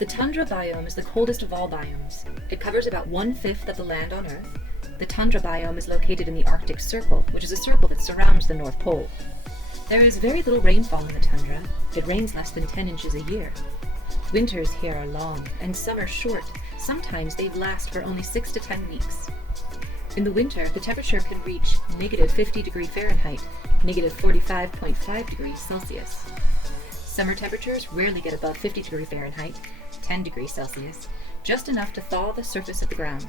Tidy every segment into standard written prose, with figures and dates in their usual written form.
The tundra biome is the coldest of all biomes. It covers about 1/5 of the land on Earth. The tundra biome is located in the Arctic Circle, which is a circle that surrounds the North Pole. There is very little rainfall in the tundra. It rains less than 10 inches a year. Winters here are long, and summers short. Sometimes they last for only 6 to 10 weeks. In the winter, the temperature can reach -50°F, -45.5°C. Summer temperatures rarely get above 50°F, 10°C, just enough to thaw the surface of the ground.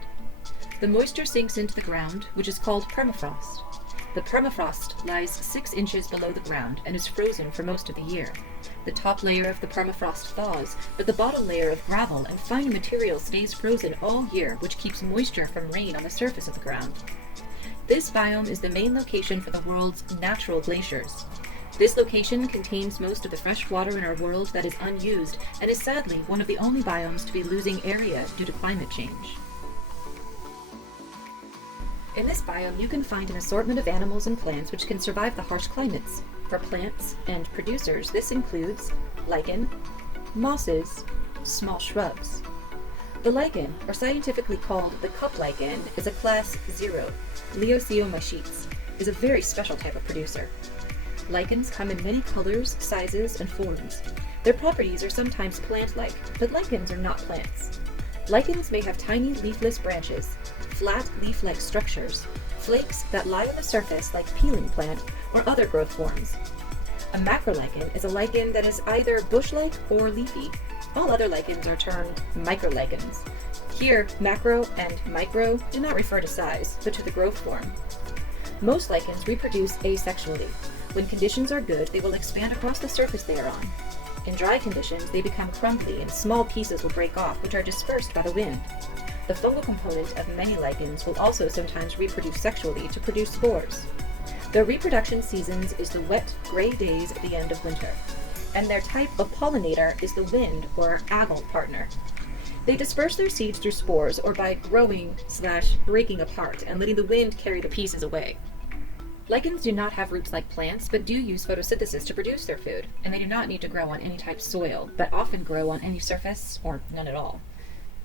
The moisture sinks into the ground, which is called permafrost. The permafrost lies 6 inches below the ground and is frozen for most of the year. The top layer of the permafrost thaws, but the bottom layer of gravel and finer material stays frozen all year, which keeps moisture from rain on the surface of the ground. This biome is the main location for the world's natural glaciers. This location contains most of the fresh water in our world that is unused and is sadly one of the only biomes to be losing area due to climate change. In this biome, you can find an assortment of animals and plants which can survive the harsh climates. For plants and producers, this includes lichen, mosses, small shrubs. The lichen, or scientifically called the cup lichen, is a class 0, Leucoeomycetes, is a very special type of producer. Lichens come in many colors, sizes, and forms. Their properties are sometimes plant-like, but lichens are not plants. Lichens may have tiny leafless branches, flat leaf-like structures, flakes that lie on the surface like peeling plant, or other growth forms. A macrolichen is a lichen that is either bush-like or leafy. All other lichens are termed microlichens. Here, macro and micro do not refer to size, but to the growth form. Most lichens reproduce asexually. When conditions are good, they will expand across the surface they are on. In dry conditions, they become crumbly and small pieces will break off, which are dispersed by the wind. The fungal component of many lichens will also sometimes reproduce sexually to produce spores. Their reproduction seasons is the wet, gray days at the end of winter, and their type of pollinator is the wind or agal partner. They disperse their seeds through spores or by growing/breaking apart and letting the wind carry the pieces away. Lichens do not have roots like plants, but do use photosynthesis to produce their food, and they do not need to grow on any type of soil, but often grow on any surface or none at all.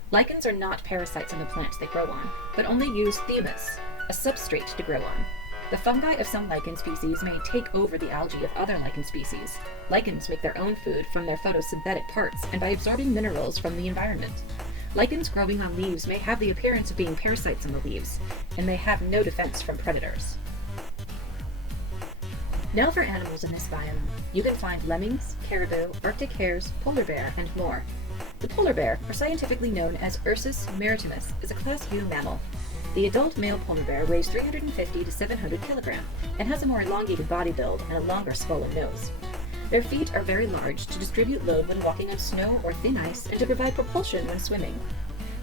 Lichens are not parasites on the plants they grow on, but only use thymus, a substrate to grow on. The fungi of some lichen species may take over the algae of other lichen species. Lichens make their own food from their photosynthetic parts and by absorbing minerals from the environment. Lichens growing on leaves may have the appearance of being parasites on the leaves, and may have no defense from predators. Now for animals in this biome. You can find lemmings, caribou, Arctic hares, polar bear, and more. The polar bear, or scientifically known as Ursus maritimus, is a class U mammal. The adult male polar bear weighs 350 to 700 kilograms and has a more elongated body build and a longer swollen nose. Their feet are very large to distribute load when walking on snow or thin ice and to provide propulsion when swimming.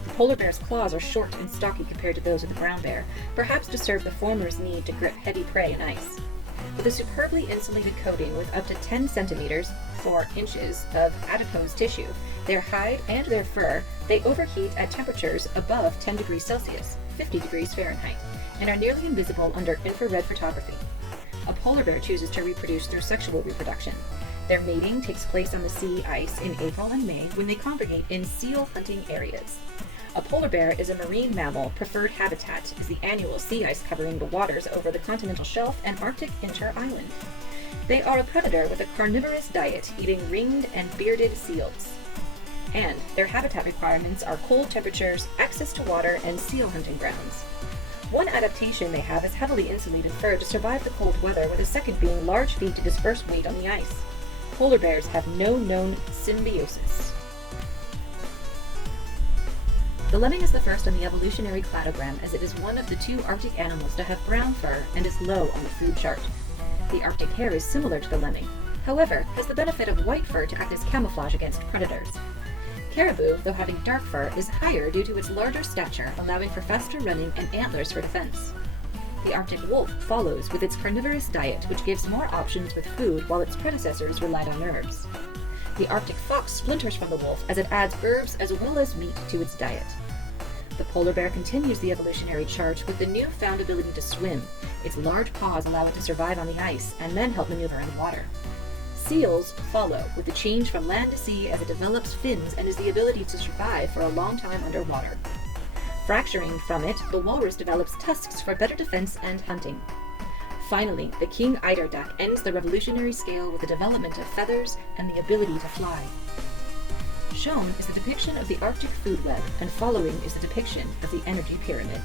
The polar bear's claws are short and stocky compared to those of the brown bear, perhaps to serve the former's need to grip heavy prey and ice. With a superbly insulated coating with up to 10 centimeters, 4 inches, of adipose tissue, their hide and their fur, they overheat at temperatures above 10 degrees Celsius, 50 degrees Fahrenheit, and are nearly invisible under infrared photography. A polar bear chooses to reproduce through sexual reproduction. Their mating takes place on the sea ice in April and May when they congregate in seal hunting areas. A polar bear is a marine mammal. Preferred habitat is the annual sea ice covering the waters over the continental shelf and Arctic inter-island. They are a predator with a carnivorous diet, eating ringed and bearded seals. And their habitat requirements are cold temperatures, access to water, and seal hunting grounds. One adaptation they have is heavily insulated fur to survive the cold weather, with a second being large feet to disperse weight on the ice. Polar bears have no known symbiosis. The lemming is the first on the evolutionary cladogram, as it is one of the 2 Arctic animals to have brown fur and is low on the food chart. The Arctic hare is similar to the lemming, however, has the benefit of white fur to act as camouflage against predators. Caribou, though having dark fur, is higher due to its larger stature, allowing for faster running and antlers for defense. The Arctic wolf follows with its carnivorous diet, which gives more options with food while its predecessors relied on herbs. The Arctic fox splinters from the wolf as it adds herbs as well as meat to its diet. The polar bear continues the evolutionary chart with the newfound ability to swim. Its large paws allow it to survive on the ice and then help maneuver in the water. Seals follow, with the change from land to sea as it develops fins and has the ability to survive for a long time underwater. Fracturing from it, the walrus develops tusks for better defense and hunting. Finally, the king eider duck ends the revolutionary scale with the development of feathers and the ability to fly. Shown is the depiction of the Arctic food web, and following is the depiction of the energy pyramid.